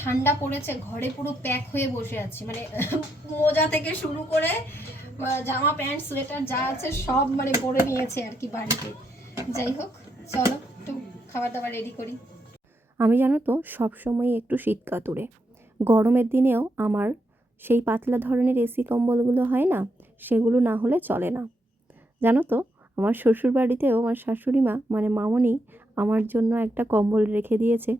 ঠান্ডা পড়েছে, ঘরে পুরো প্যাক হয়ে বসে আছি, মানে মোজা থেকে শুরু করে জামা প্যান্ট সোয়েটার যা আছে সব মানে পরে নিয়েছে আর কি বাড়িতে। যাই হোক, চলো একটু খাবার দাবার রেডি করি। আমি জানো তো সবসময় একটু শীত কাতুরে। গরমের দিনেও আমার সেই পাতলা ধরনের এসি কম্বলগুলো হয় না, সেগুলো না হলে চলে না। জানো তো আমার শ্বশুর বাড়িতেও আমার শাশুড়ি মা মানে মামনি আমার জন্য একটা কম্বল রেখে দিয়েছে,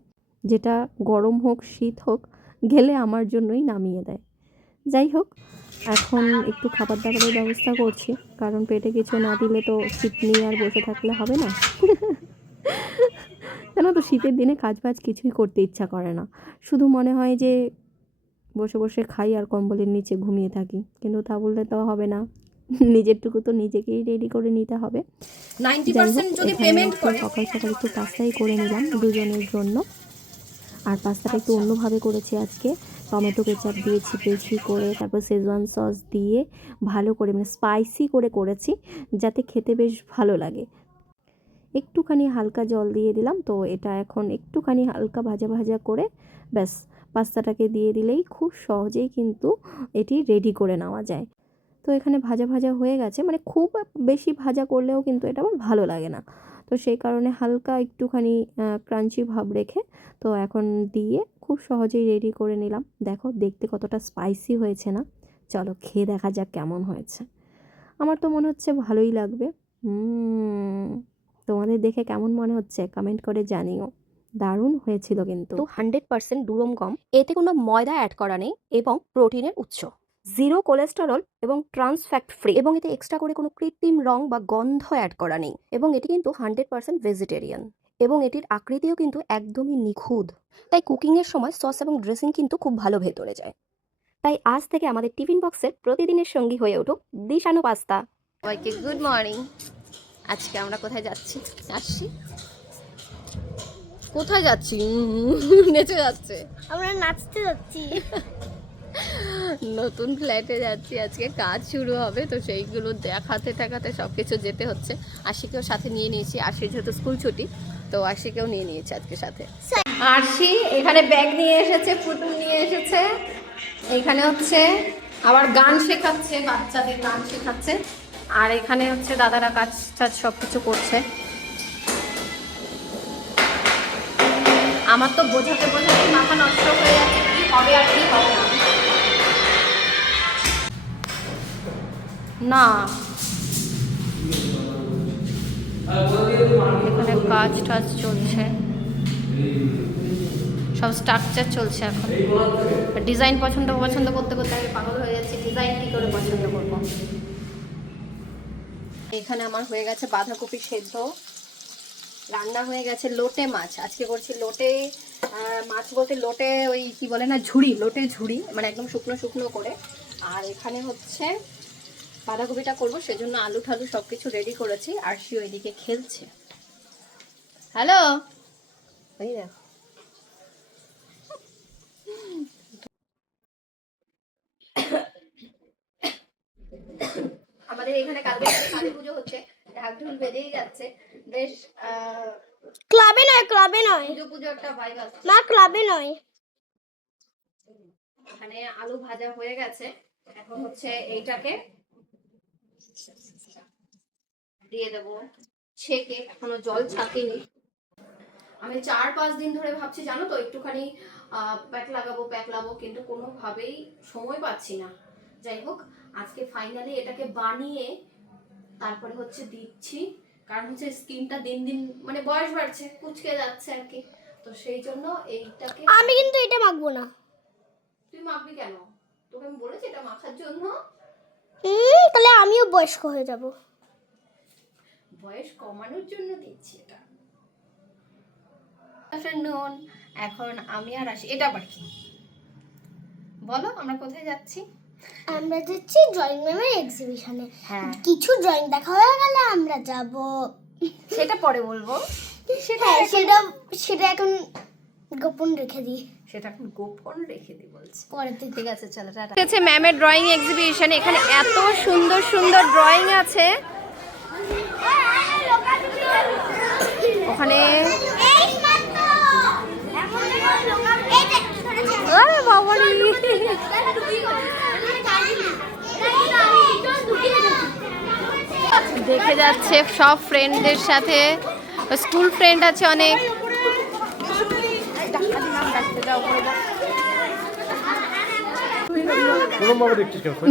যেটা গরম হোক শীত হোক গেলে আমার জন্যই নামিয়ে দেয়। যাই হোক, এখন একটু খাবার দাবারের ব্যবস্থা করছি, কারণ পেটে কিছু না দিলে তো শীত নিয়ে আর বসে থাকলে হবে না। জানো তো শীতের দিনে কাজবাজ কিছুই করতে ইচ্ছা করে না, শুধু মনে হয় যে বসে বসে খাই আর কম্বলের নিচে ঘুমিয়ে থাকি, কিন্তু তা বললে তো হবে না, নিজেরটুকু তো নিজেকেই রেডি করে নিতে হবে। 90% যদি পেমেন্ট করে। সকাল সকাল একটু পাস্তাই করে নিলাম দুজনের জন্য, আর পাস্তাটা একটু অন্যভাবে করেছি আজকে। টমেটো কেচাপ দিয়েছি বেশি করে, তারপর শেজওয়ান সস দিয়ে ভালো করে মানে স্পাইসি করে করেছি, যাতে খেতে বেশ ভালো লাগে। একটুখানি হালকা জল দিয়ে দিলাম, তো এটা এখন একটুখানি হালকা ভাজা ভাজা করে ব্যাস পাস্তাটাকে দিয়ে দিলেই খুব সহজেই কিন্তু এটি রেডি করে নেওয়া যায়। তো এখানে ভাজা ভাজা হয়ে গেছে, মানে খুব বেশি ভাজা করলেও কিন্তু এটা আমার ভালো লাগে না, তো সেই কারণে হালকা একটুখানি ক্রাঞ্চি ভাব রেখে তো এখন দিয়ে খুব সহজেই রেডি করে নিলাম। দেখো দেখতে কতটা স্পাইসি হয়েছে না? চলো খেয়ে দেখা যাক কেমন হয়েছে। আমার তো মনে হচ্ছে ভালোই লাগবে। তোমাদের দেখে কেমন মনে হচ্ছে কমেন্ট করে জানিও। দারুণ হয়েছিল কিন্তু। 100% দুরম গম, এতে কোনো ময়দা অ্যাড করা নেই এবং প্রোটিনের উৎস, জিরো কোলেস্টেরল এবং ট্রান্স ফ্যাট ফ্রি, এবং এতে এক্সট্রা করে কোনো কৃত্রিম রং বা গন্ধ অ্যাড করা নেই, এবং এটি কিন্তু 100% ভেজিটেরিয়ান, এবং এটির আকৃতিও কিন্তু একদমই নিখুঁত, তাই কুকিংয়ের সময় সস এবং ড্রেসিং কিন্তু খুব ভালো ভেতরে যায়। তাই আজ থেকে আমাদের টিফিন বক্সের প্রতিদিনের সঙ্গী হয়ে উঠুক দিশানু পাস্তা। সবাইকে গুড মর্নিং। আজকে আমরা কোথায় যাচ্ছি? আসছি কোথায় যাচ্ছি? নেচে যাচ্ছে, আমরা নাচতে যাচ্ছি। নতুন ফ্ল্যাটে যাচ্ছি, আজকে কাজ শুরু হবে, তো সেইগুলো দেখাতে টেকাতে সব কিছু যেতে হচ্ছে। আশিকেও সাথে নিয়ে নিয়েছি, আশি যেহেতু স্কুল ছুটি, তো আশিকেও নিয়ে নিয়েছি আজকে সাথে। আশি এখানে ব্যাগ নিয়ে এসেছে, পুতুল নিয়ে এসেছে, এখানে হচ্ছে আবার গান শেখাচ্ছে, বাচ্চাদের গান শেখাচ্ছে, আর এখানে হচ্ছে দাদারা কাজ টাজ সব কিছু করছে। আমার তো বোঝাতে বোঝাতে মাথা নষ্ট হয়ে যাচ্ছে, কি হবে আর কি হবে না। এখানে কাজ টাজ চলছে, সব স্ট্রাকচার চলছে এখন। ডিজাইন পছন্দ করতে করতে আমি পাগল হয়ে যাচ্ছি, ডিজাইন কী করে পছন্দ করবো। এখানে আমার হয়ে গেছে বাঁধাকপি সেদ্ধ, রান্না হয়ে গেছে লোটে মাছ। আজকে করছি লোটে মাছ, বলতে লোটে ওই কি বলে না, ঝুড়ি, লোটে ঝুড়ি, মানে একদম শুকনো শুকনো করে। আর এখানে হচ্ছে বাঁধাকপিটা করবো, সেজন্য আলু ঠালু সব কিছু রেডি করেছি। আর সে ওইদিকে খেলছে। হ্যালো, ওই দেখো আমাদের এখানে কালকে কালী পুজো হচ্ছে, ঢাক ঢোল বেজেই যাচ্ছে বেশ। ক্লাবে নয়, পুজো একটা ভাইব আছে না, ক্লাবে নয়। এখানে আলু ভাজা হয়ে গেছে, এখন হচ্ছে এইটাকে দিয়ে দেবো ছেঁকে, এখনো জল ছাঁকিনি। আমি 4-5 দিন ধরে ভাবছি জানো তো একটুখানি প্যাক লাগাবো, কিন্তু কোনোভাবেই সময় পাচ্ছি না। যাই হোক, আজকে ফাইনালি এটাকে বানিয়ে তারপরে হচ্ছে দিচ্ছি, কারণ হচ্ছে স্কিনটা দিন দিন মানে বয়স বাড়ছে, কুচকে যাচ্ছে আর কি, তো সেই জন্য এইটাকে। আমি কিন্তু এটা মাখবো না। তুই মাখবি কেন? তোকে আমি বলেছি এটা মাখার জন্য। তাহলে আমিও বয়স্ক হয়ে যাব। বয়স কমানোর জন্য দিচ্ছি এটা। আফটারনুন, এখন আমি আর আসি। এটা আবার কি বলো, আমরা কোথায় যাচ্ছি? আমরা যাচ্ছি ড্রয়িং ম্যামের এক্সিবিশনে। হ্যাঁ, কিছু ড্রয়িং দেখা হয়ে গেলে আমরা যাব। সেটা পরে বলবো, সেটা এখন গোপন রেখে দিই। সেটা এখন গোপন রেখে দিই বলছি। পরে ঠিক আছে, চলো টাটা। ঠিক আছে, ম্যামের ড্রয়িং এক্সিবিশন, এখানে এত সুন্দর সুন্দর ড্রয়িং আছে। ওখানে দেখে যাচ্ছে সব ফ্রেন্ডদের সাথে, স্কুল ফ্রেন্ড আছে অনেক।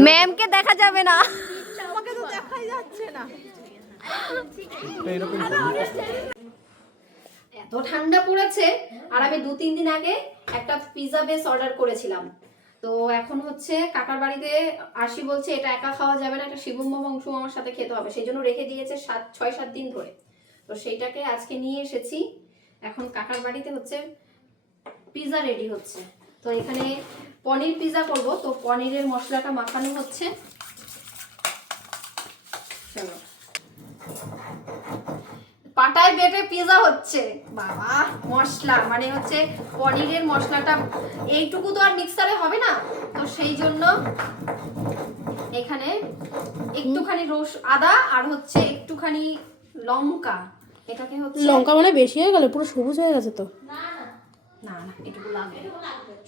ম্যামকে দেখা যাবে না, এত ঠান্ডা পড়েছে। আর আমি 2-3 দিন আগে একটা পিৎজা বেস অর্ডার করেছিলাম, তো এখন হচ্ছে কাকার বাড়িতে আসি বলছে এটা একা খাওয়া যাবে না, এটা শিবম মামা অংশু মামার সাথে খেতে হবে, সেই জন্য রেখে দিয়েছে 6-7 দিন ধরে। তো সেইটাকে আজকে নিয়ে এসেছি। এখন কাকার বাড়িতে হচ্ছে পিৎজা রেডি হচ্ছে। তো এখানে পনির পিৎজা করব, তো পনিরের মশলাটা মাখানো হচ্ছে। চলো, পাটায় বেটে পিৎজা হচ্ছে। বাবা, মশলা মানে হচ্ছে পনিরের মশলাটা এইটুকু তো আর মিক্সারে হবে না, তো সেই জন্য এখানে একটুখানি আদা আর হচ্ছে একটুখানি লঙ্কা, এটাকে হচ্ছে লঙ্কা মানে বেশি হয়ে গেল, পুরো সবুজ হয়ে গেছে তো। না না, এটুকু লাগবে,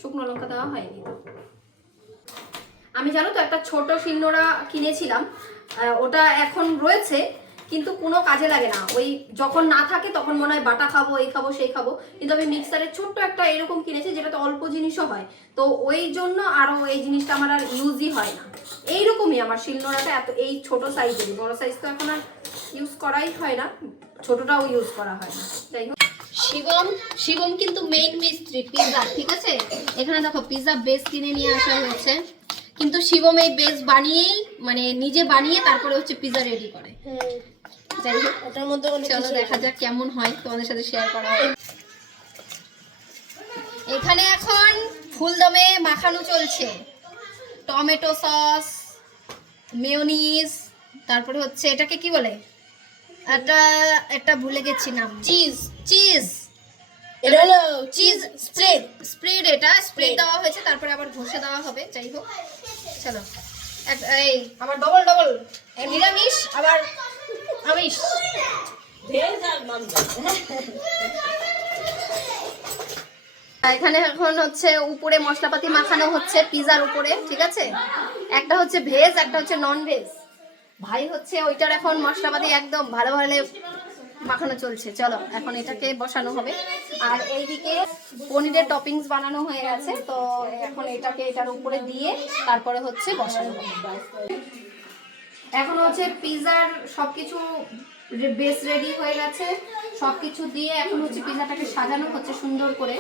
শুকনো লঙ্কা দেওয়া হয়নি তো। আমি জানো তো একটা ছোট শিলনোড়া কিনেছিলাম, ওটা এখন রয়েছে কিন্তু কোনো কাজে লাগে না। ওই যখন না থাকে তখন মনে হয় বাটা খাবো, এই খাবো সেই খাবো, কিন্তু আমি মিক্সারের ছোট্ট একটা এরকম কিনেছি যেটাতে অল্প জিনিসও হয়, তো ওই জন্য আরও এই জিনিসটা আমার আর ইউজই হয় না। এইরকমই আমার শিলনোড়াটা, এত এই ছোট সাইজেরই, বড় সাইজ তো এখন আর ইউজ করাই হয় না, ছোটটাও ইউজ করা হয় না। যাই হোক, শিবম কিন্তু মেইন মিস্ত্রি পিৎজা, ঠিক আছে? এখানে দেখো পিৎজা বেস কিনে নিয়ে আসা হয়েছে, কিন্তু শিবম এই বেস বানিয়েই মানে নিজে বানিয়ে তারপরে হচ্ছে পিৎজা রেডি করে। যাই হোক, ওটার মধ্যে চলো দেখা যাক কেমন হয়, তোমাদের সাথে শেয়ার করা হবে। এখানে এখন ফুলদমে মাখানো চলছে, টমেটো সস, মেয়োনিজ, তারপরে হচ্ছে এটাকে কি বলে, একটা ভুলে গেছি নাম, চিজ এটা হলো চিজ স্প্রেড, এটা স্প্রেড দেওয়া হয়েছে, তারপরে আবার ঘষে দেওয়া হবে। যাই হোক, চলো। এই আমার ডবল নিরামিষ আবার আমিষ। এখানে এখন হচ্ছে উপরে মশলাপাতি মাখানো হচ্ছে পিৎজার উপরে, ঠিক আছে? একটা হচ্ছে ভেজ, একটা হচ্ছে নন ভেজ। ভাই হচ্ছে ওইটার এখন মশলাপাতি একদম ভালো মাখানো চলছে। চলো এখন এটাকে বসানো হবে। আর এইদিকে পনিরের টপিংস বানানো হয়ে গেছে, তো এখন এটাকে এটার উপরে দিয়ে তারপরে হচ্ছে বসানো হবে। এখন হচ্ছে পিৎজার সবকিছু বেস রেডি হয়ে গেছে, সবকিছু দিয়ে এখন হচ্ছে পিৎজাটাকে সাজানো হচ্ছে সুন্দর করে।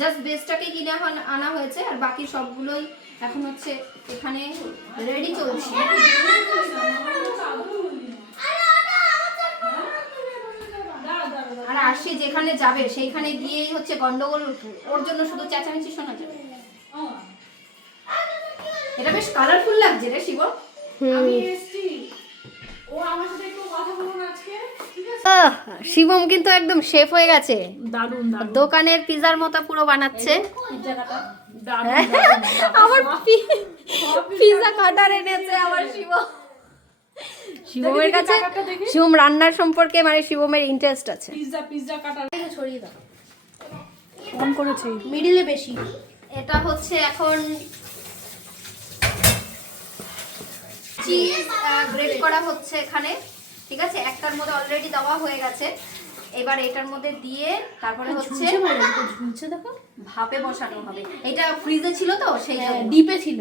জাস্ট বেসটাকে কিনে আনা হয়েছে, আর বাকি সবগুলোই এখন হচ্ছে এখানে রেডি চলছে। আর আরশি যেখানে যাবে সেইখানে গিয়েই হচ্ছে গন্ডগোল, ওর জন্য শুধু চেঁচামেচি শোনা যাবে। এটা বেশ কালারফুল লাগছে রে শিব। শিবম কিন্তু একদম শেফ হয়ে গেছে, দোকানের পিৎজার মতো পুরো বানাচ্ছে। আমার পিৎজা কাটার এনেছে আমার শিবমের কাছে। শিবম রান্নার সম্পর্কে মানে শিবমের ইন্টারেস্ট আছে। পিৎজা কাটার ছড়িয়ে দাও, অন করেছি মিডিলে বেশি। এটা হচ্ছে এখন চিজ গ্রেট করা হচ্ছে এখানে, ঠিক আছে? একটার মধ্যে অলরেডি দেওয়া হয়ে গেছে, এবার এটার মধ্যে দিয়ে তারপরে হচ্ছে ঝুলছে, দেখো ভাপে বসানো হবে। এটা ফ্রিজে ছিল তো, সেই ডিপে ছিল।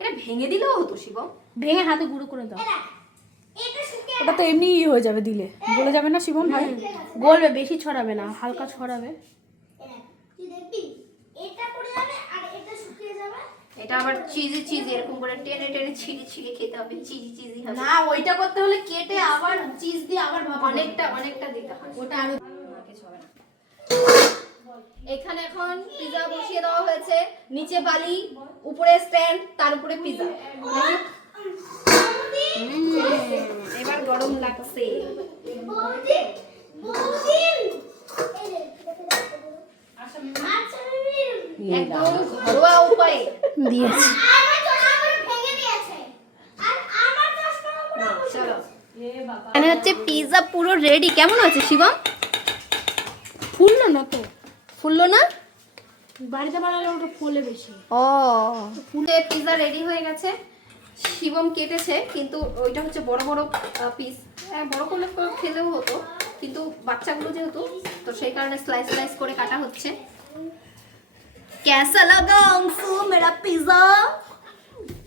এটা ভেঙে দিলেও হতো শিবম, ভেঙে হাতে গুঁড়ো করে দাও, ওটা তো এমনি হয়ে যাবে, দিলে গলে যাবে না শিবম ভাই? গলবে, বেশি ছড়াবে না, হালকা ছড়াবে। এটা আবার চিজি এরকম করে টেনে ছিঁড়ে খেতে হবে, চিজি হবে না, ওইটা করতে হলে কেটে আবার চিজ দিয়ে আবার অনেকটা দিতে হয়, ওটা আরো কিছু হবে না। এখানে এখন পিৎজা বসিয়ে দেওয়া হয়েছে, নিচে বালি, উপরে স্ট্যান্ড, তার উপরে পিৎজা। এবার গরম লাগছে, একদম ঘরোয়া উপায়ে দিয়েছি। চলো, এখানে হচ্ছে পিৎজা পুরো রেডি। কেমন হয়েছে শিবম? ফুললো না তো? ফুললো না? বাড়িতে বানালে ওটা ফোলে বেশি। ও ফুলে পিৎজা রেডি হয়ে গেছে। শিবম কেটেছে, কিন্তু ওইটা হচ্ছে বড় বড় পিস। বড় করলে তো খেলেও হতো, কিন্তু বাচ্চাগুলো যেহেতু, তো সেই কারণে স্লাইস স্লাইস করে কাটা হচ্ছে। कैसा लगा अंशु मेरा पिज्जा?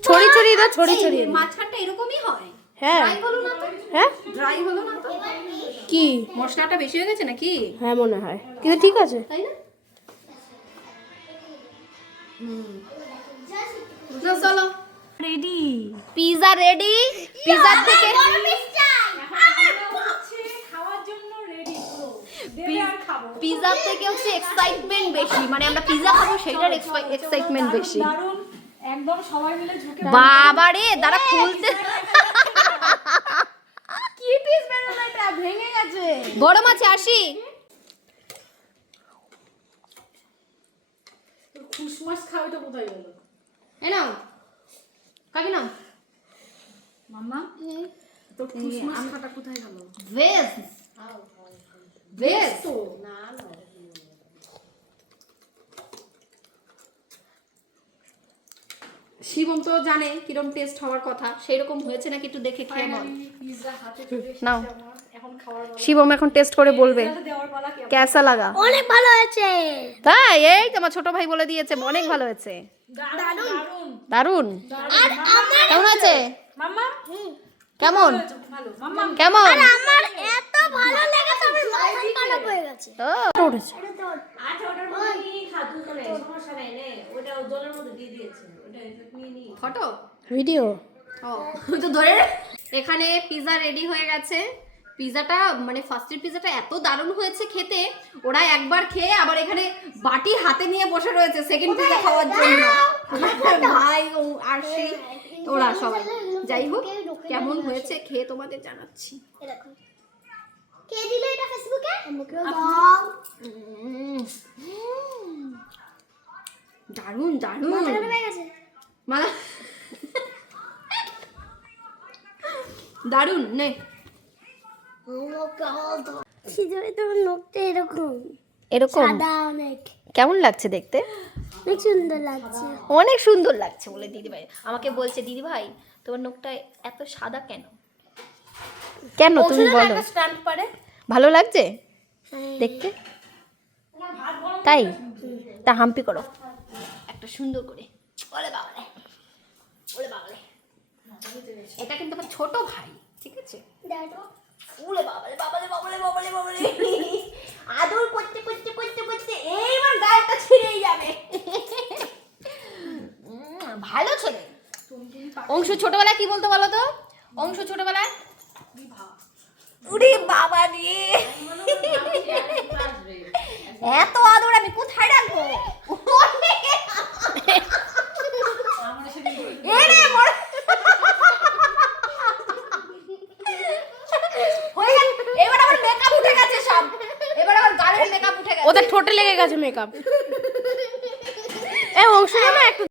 ছড়ি ছড়ি দাও, ছড়ি ছড়ি। মাঝখানটা এরকমই হয়। হ্যাঁ। ড্রাই হলো না তো? হ্যাঁ ড্রাই হলো না তো? কি? মশলাটা বেশি হয়ে গেছে নাকি? হ্যাঁ মনে হয়, কিন্তু ঠিক আছে। তাই না? তো চলো, রেডি। Pizza ready. পিৎজা থেকে খাওয়ার জন্য রেডি পুরো। পিৎজা থেকে হচ্ছে এক্সাইটমেন্ট বেশি, মানে আমরা পিৎজা খাবো সেটার এক্সাইটমেন্ট বেশি। দারুন, একদম সবাই মিলে ঝুঁকে। বাবা রে, দাঁড়া খুলতে। কি পিস বেরোলো, এটা ভেঙে গেছে। গরম আছে, আসি। খুশমাস খাওয়া তো কোথায় গেল? এ নাও, কাকি নাও। মাম্মা তো খুশমাস খাটা কোথায় গেল? ভেজ ভেজ তো শিবম তো জানে কিরম টেস্ট হওয়ার কথা, সেই রকম হয়েছে নাকি একটু দেখে খেয়ে বল। পিৎজা হাতে চলে এসেছে নাও, আমার। এখন খাওয়ার পালা। শিবম এখন টেস্ট করে বলবে দেওয়ার পালা কি? কেসা লাগা। অনেক ভালো হয়েছে। তাই? এই তোমার ছোট ভাই বলে দিয়েছে অনেক ভালো হয়েছে। দারুন দারুন দারুন। আর আমার কেমন আছে? মাম্মা কেমন ভালো। মাম্মা কেমন? আমার এত ভালো লেগেছে, আমার মাথা খারাপ হয়ে গেছে। ও, উঠেছে। আচ্ছা ওটার মধ্যে নিয়ে খাতুন করে সমস্যা নাই নে, ওটা জলের মধ্যে দিয়ে দিয়েছে, ওটা নিয়ে নিয়ে ফটো। ভিডিও। ও তো ধরে। এখানে পিৎজা রেডি হয়ে গেছে। পিৎজাটা মানে ফার্স্টের পিৎজাটা এত দারুণ হয়েছে খেতে, ওরা একবার খেয়ে আবার এখানে বাটি হাতে নিয়ে বসে রয়েছে সেকেন্ড পিৎজা খাওয়ার জন্য। ভাই ও আরশি ওরা সবাই। যাই হোক, কেমন হয়েছে খেয়ে তোমাদের জানাচ্ছি। এরকম কে দিল এটা ফেসবুকে? আমাকেও দাও। দারুণ দারুণ। মাথা খারাপ হয়ে গেছে। মানে দারুণ নে। খিদে তোমার নোকটা এরকম এরকম সাদা, অনেক কেমন লাগছে দেখতে? অনেক সুন্দর লাগছে। অনেক সুন্দর লাগছে বলে দিদিভাই আমাকে বলছে, দিদিভাই তোমার নখটা এত সাদা কেন? কেন তুমি বলো? স্ট্যান্ড পারে। ভালো লাগছে দেখতে? তাই? তা হাম্পি করো একটা সুন্দর করে। ওরে বাবারে, ওরে বাবারে। এটা কিন্তু আমার ছোট ভাই, ঠিক আছে? ওরে বাবারে বাবারে বাবারে বাবারে বাবারে। আদর করতে করতে করতে করতে এইবার গালটা ছিঁড়েই যাবে। ভালো ছেলে। অংশু ছোটবেলায় কি বলতো বলো তো? অংশু ছোটবেলায় উরে বাবা রে, এত আদর আমি কোথায় রাখবো? এরে বড় হয়ে গেল। এবার আমার মেকআপ উঠে গেছে সব, এবার আমার গালের মেকআপ উঠে গেছে। ওদের ঠোঁটে লেগে গেছে মেকআপ। এ অংশ না একটু